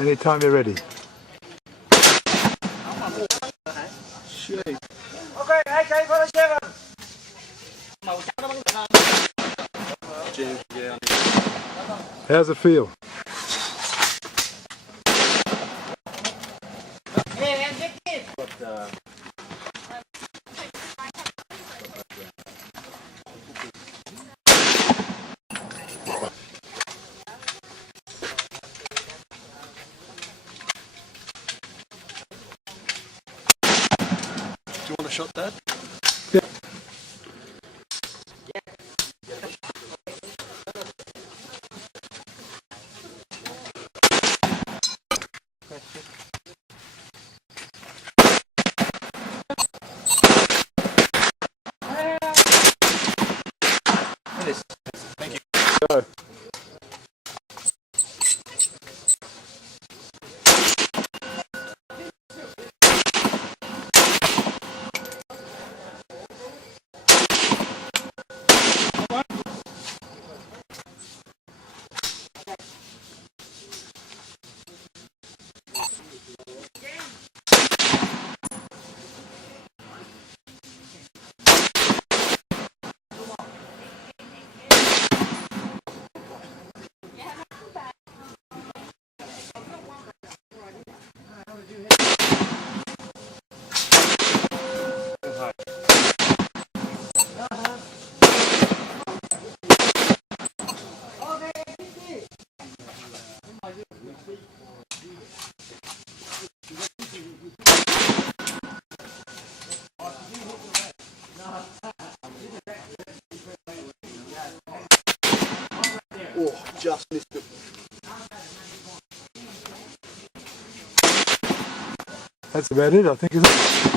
Anytime you're ready. Ok, AK 47. How's it feel? Do you want a shot, Dad? Yeah. Thank you. Go. Oh, just missed it. That's about it, I think, isn't it?